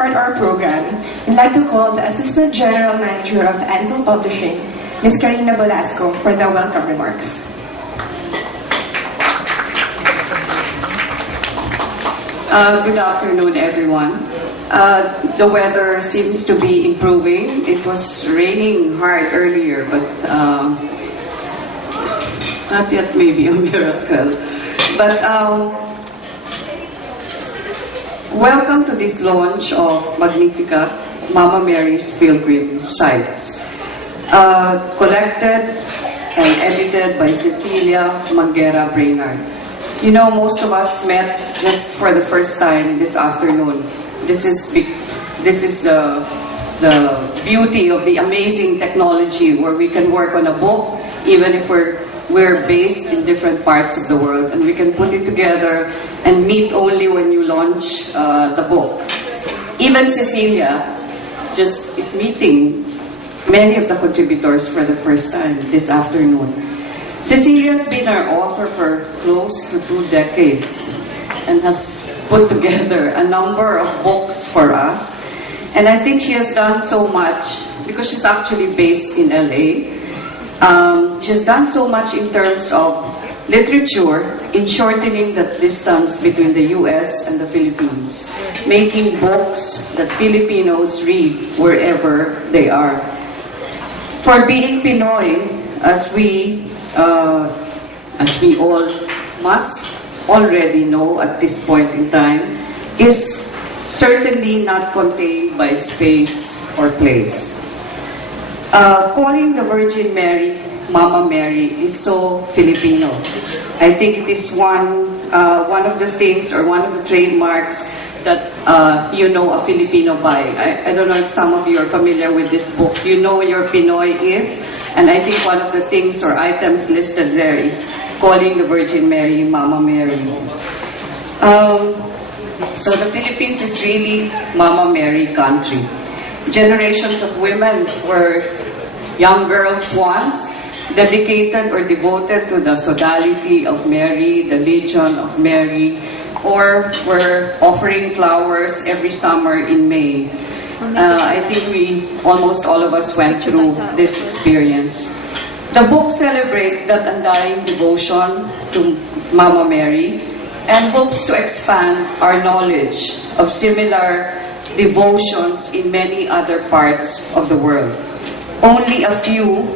start our program, I'd like to call the Assistant General Manager of Anvil Publishing, Ms. Karina Velasco, for the welcome remarks. Good afternoon, everyone. The weather seems to be improving. It was raining hard earlier, but not yet maybe a miracle. But welcome to this launch of Magnificat, Mama Mary's Pilgrim sites. Collected and edited by Cecilia Manguerra Brainard. You know, most of us met just for the first time this afternoon. This is the beauty of the amazing technology where we can work on a book even if we're based in different parts of the world, and we can put it together and meet only when you launch the book. Even Cecilia just is meeting many of the contributors for the first time this afternoon. Cecilia's been our author for close to 2 decades and has put together a number of books for us. And I think she has done so much because she's actually based in LA. She has done so much in terms of literature in shortening the distance between the US and the Philippines, making books that Filipinos read wherever they are. For being Pinoy, as we all must already know at this point in time, is certainly not contained by space or place. Calling the Virgin Mary Mama Mary is so Filipino. I think it is one of the things or one of the trademarks that you know a Filipino by. I don't know if some of you are familiar with this book. You know your Pinoy if, and I think one of the things or items listed there is calling the Virgin Mary Mama Mary. So the Philippines is really Mama Mary country. Generations of women were young girls once, dedicated or devoted to the sodality of Mary, the Legion of Mary, or were offering flowers every summer in May. I think almost all of us went through this experience. The book celebrates that undying devotion to Mama Mary and hopes to expand our knowledge of similar devotions in many other parts of the world. Only a few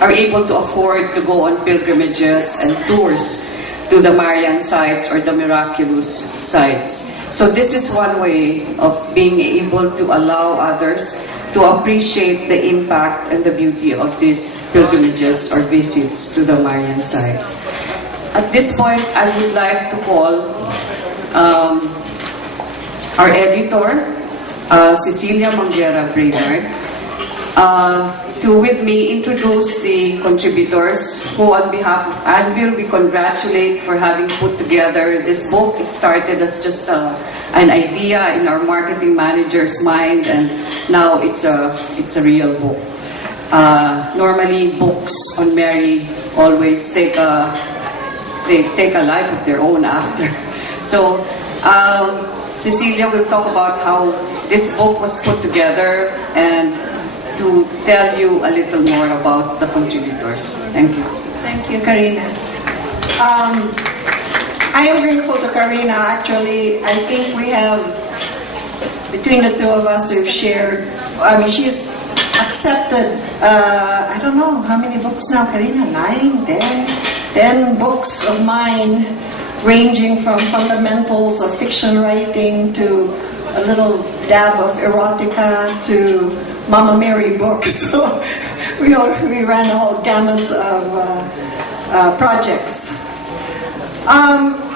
are able to afford to go on pilgrimages and tours to the Marian sites or the miraculous sites. So this is one way of being able to allow others to appreciate the impact and the beauty of these pilgrimages or visits to the Marian sites. At this point, I would like to call our editor, Cecilia Manguerra Brainard, to with me introduce the contributors who on behalf of Anvil we congratulate for having put together this book. It started as just an idea in our marketing manager's mind, and now it's a real book. Normally books on Mary always take a life of their own after. So Cecilia will talk about how this book was put together and to tell you a little more about the contributors. Thank you. Thank you, Karina. I am grateful to Karina, actually. I think we have, between the two of us, we've shared, she's accepted, I don't know, how many books now, Karina? 9, 10 books of mine, ranging from fundamentals of fiction writing to a little dab of erotica to Mama Mary books. So we ran a whole gamut of projects.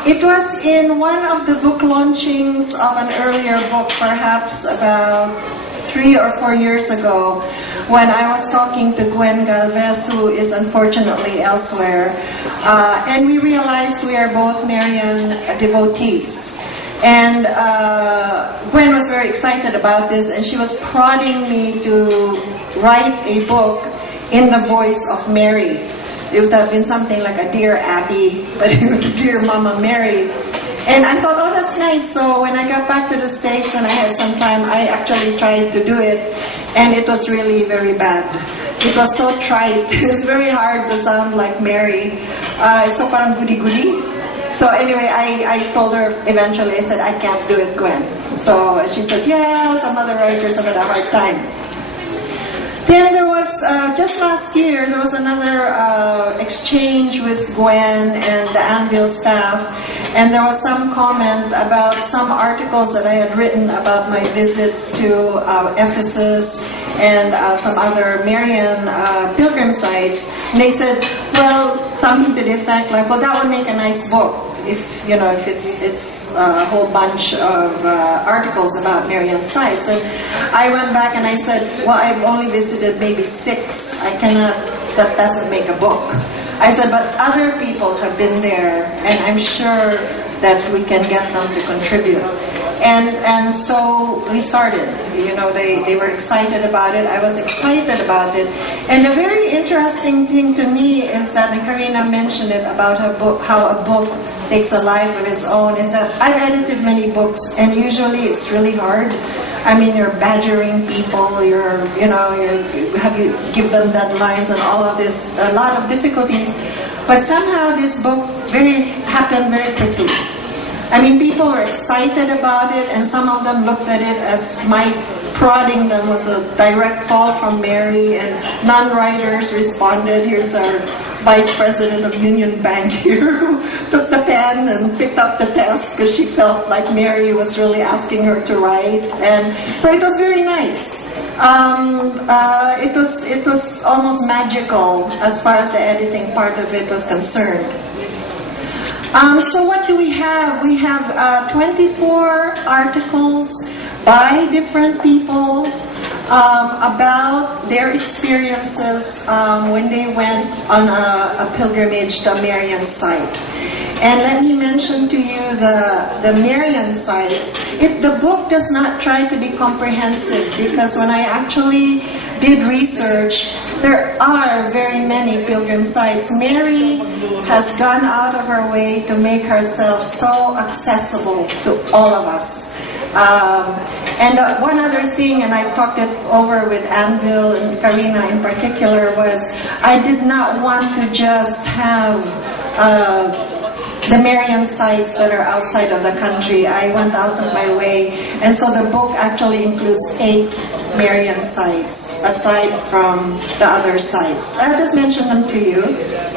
It was in one of the book launchings of an earlier book, perhaps about 3 or 4 years ago, when I was talking to Gwen Galvez, who is unfortunately elsewhere, and we realized we are both Marian devotees. And Gwen was very excited about this, and she was prodding me to write a book in the voice of Mary. It would have been something like a Dear Abby, but Dear Mama Mary. And I thought, oh, that's nice. So when I got back to the States and I had some time, I actually tried to do it. And it was really very bad. It was so trite. It was very hard to sound like Mary. It's so parang goody-goody. So anyway, I told her eventually, I said, I can't do it, Gwen. So she says, yeah, some other writers have had a hard time. Then there was, just last year, there was another exchange with Gwen and the Anvil staff, and there was some comment about some articles that I had written about my visits to Ephesus and some other Marian pilgrim sites. And they said, well, something to the effect like, well, that would make a nice book. If it's a whole bunch of articles about Marian sites. And I went back and I said, well, I've only visited maybe 6. That doesn't make a book. I said, but other people have been there, and I'm sure that we can get them to contribute. And so we started. They were excited about it. I was excited about it. And the very interesting thing to me is that, and Karina mentioned it about how a book takes a life of its own, is that I've edited many books, and usually it's really hard. I mean, you're badgering people, you give them deadlines and all of this, a lot of difficulties. But somehow this book happened very quickly. I mean, people were excited about it, and some of them looked at it as my prodding them was a direct call from Mary, and non-writers responded. Here's our vice president of Union Bank here who took the pen and picked up the test because she felt like Mary was really asking her to write. And so it was very nice. It was almost magical as far as the editing part of it was concerned. So what do we have? We have 24 articles by different people about their experiences when they went on a pilgrimage to a Marian site. And let me mention to you the Marian sites. The book does not try to be comprehensive, because when I actually did research, there are very many pilgrim sites. Mary has gone out of her way to make herself so accessible to all of us. And one other thing, and I talked it over with Anvil and Karina in particular, was I did not want to just have the Marian sites that are outside of the country. I went out of my way, and so the book actually includes 8 Marian sites aside from the other sites. I'll just mention them to you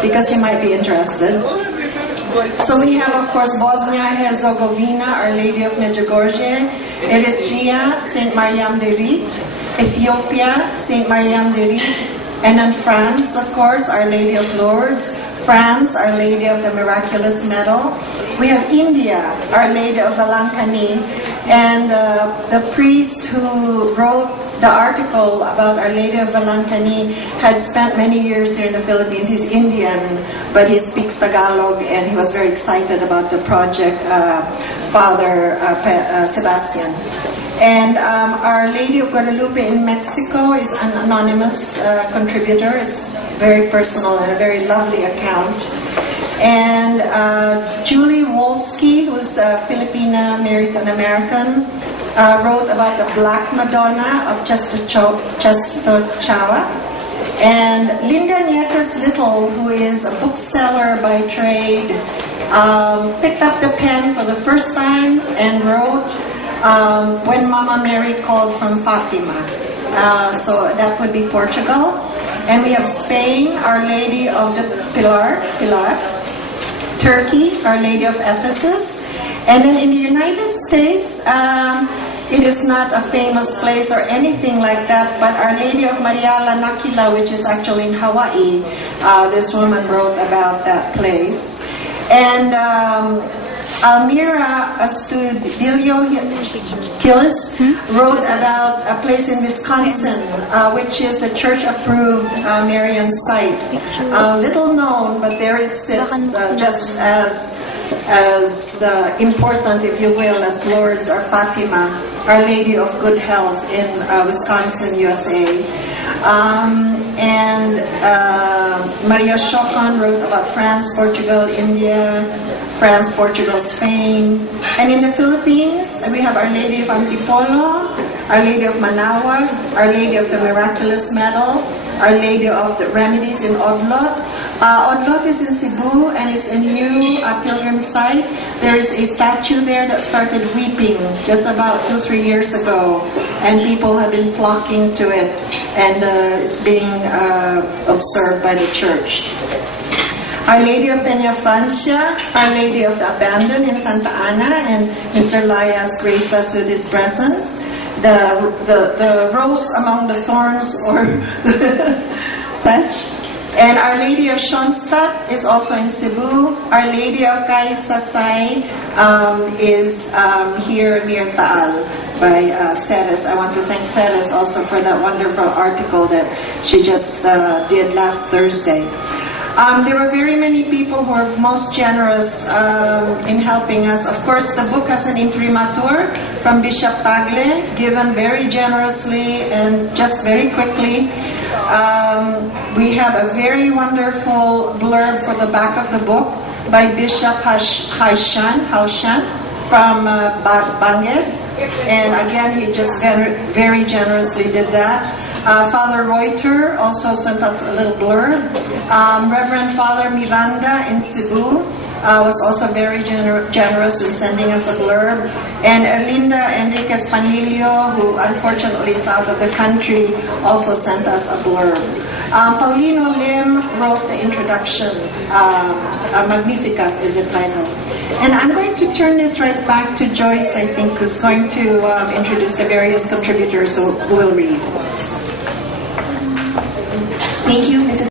because you might be interested. So we have, of course, Bosnia-Herzegovina, Our Lady of Medjugorje; Eritrea, Saint Mariam de Rite; Ethiopia, Saint Mariam de Rite; and then France, of course, Our Lady of Lourdes; France, Our Lady of the Miraculous Medal. We have India, Our Lady of Valankani, and the priest who wrote the article about Our Lady of Valankani had spent many years here in the Philippines. He's Indian, but he speaks Tagalog, and he was very excited about the project, Father Sebastian. And Our Lady of Guadalupe in Mexico is an anonymous contributor. It's very personal and a very lovely account. And Julie Wolski, who's a Filipina married to an American, wrote about the Black Madonna of Czestochowa. And Linda Nietes Little, who is a bookseller by trade, picked up the pen for the first time and wrote When Mama Mary Called from Fatima. So that would be Portugal. And we have Spain, Our Lady of the Pilar. Turkey, Our Lady of Ephesus. And then in the United States, it is not a famous place or anything like that, but Our Lady of Mariala Nakila, which is actually in Hawaii, this woman wrote about that place. And Almira Astudillo Gillis wrote about a place in Wisconsin, which is a church-approved Marian site. Little known, but there it sits, just as important, if you will, as Lourdes or Fatima, Our Lady of Good Health in Wisconsin, USA. Maria Shokan wrote about France, Portugal, India, France, Portugal, Spain. And in the Philippines, we have Our Lady of Antipolo, Our Lady of Manaoag, Our Lady of the Miraculous Medal, Our Lady of the Remedies in Odlot. Odlot is in Cebu and it's a new pilgrim site. There is a statue there that started weeping just about 2-3 years ago, and people have been flocking to it, and it's being observed by the church. Our Lady of Peña Francia, Our Lady of the Abandoned in Santa Ana, and Mr. Lai has graced us with his presence. The rose among the thorns, or such. And Our Lady of Schoenstatt is also in Cebu. Our Lady of Kaisasay is here near Taal by Ceres. I want to thank Ceres also for that wonderful article that she just did last Thursday. There were very many people who were most generous in helping us. Of course, the book has an imprimatur from Bishop Tagle, given very generously and just very quickly. We have a very wonderful blurb for the back of the book by Bishop Jaucian from Bangued. And again, he just very generously did that. Father Reuter also sent us a little blurb. Reverend Father Miranda in Cebu was also very generous in sending us a blurb. And Erlinda Enriquez Panilio, who unfortunately is out of the country, also sent us a blurb. Paulino Lim wrote the introduction. Magnificat is the title. And I'm going to turn this right back to Joyce, I think, who's going to introduce the various contributors who will read. Thank you, Mrs.